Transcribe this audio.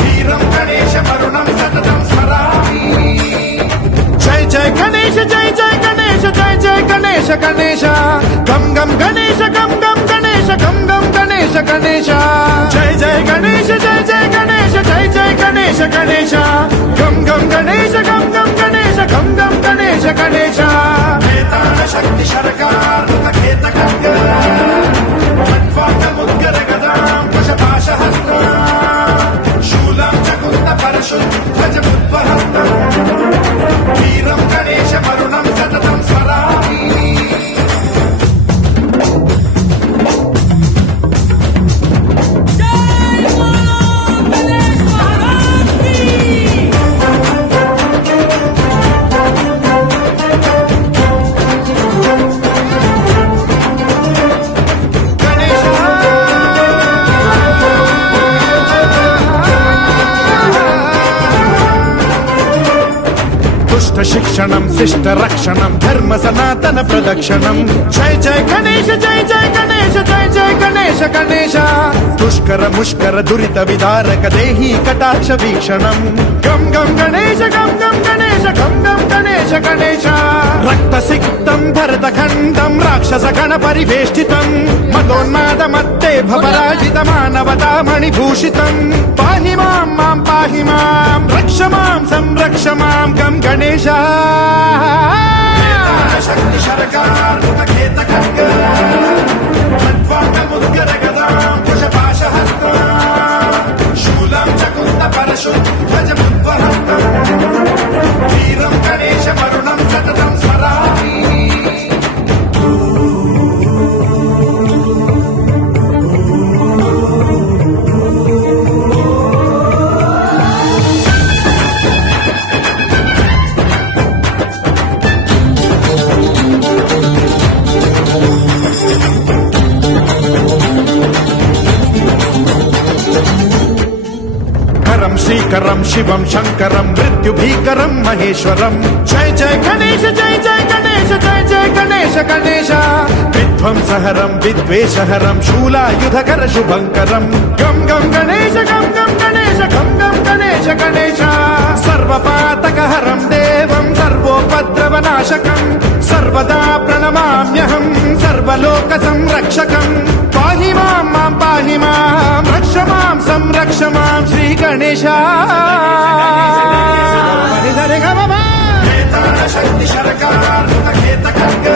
वीरं गणेश वरुणं सततं स्मरामि। जय जय गणेश जय जय गणेश जय जय गणेश गणेश गम गम गणेश गम गम गणेश गम गम गणेश गणेश जय जय गणेश जय जय गणेश जय जय गणेश गणेश गम गम गणेश गम गम गणेश गम गम गणेश गणेश वेताल शक्ति शरकार खेत खड्ग मुद्गर गदां कुशपाशहस्ता शूलं च कुन्द परशुध्वज मुद्वहस्तम् वीरं गणेश वरुणं सततं स्मरामि। शिक्षणं शिष्ट रक्षणं धर्म सनातन प्रदक्षिणं जय जय गणेश जय जय गणेश जय जय गणेश गणेश दुष्कर मुष्कर दुरित विदारक देहि कटाक्ष वीक्षणं गम गम गणेश गम गम गणेश गम गम गणेश गणेश रक्त सिक्तं भरत खंडं राक्षस गण परिवेष्टितं मदोन्माद मत्ते भवराजित मानवता मणिभूषितं पाहि मां मां पाहि मां रक्ष मां संरक्ष मां गम गणेश शक्ति शरकार खेत खड्ग मुद्गर गदां कुशपाशहस्ता शूलं च कुन्द परशुध्वज मुद्वहस्तम् वीरं गणेश वरुणं सततं स्मरामि। श्रीकरं शिवं शंकरं मृत्युभीकरं महेश्वरं जय जय गणेश जय जय गणेश जय जय गणेश गणेश विध्वंसहरं विद्वेषहरं शूलायुधकर शुभंकरं गम गम गणेश गम गम गणेश गम गम गणेश गणेश सर्वपातकहरं देवं सर्वोपद्रवनाशकं सर्वदा प्रणमाम्यहं सर्वलोकसंरक्षकं पाहि मां मां पाहि मां रक्ष मां संरक्ष मां श्री गणेश शक्ति शरकार खेत खड्ग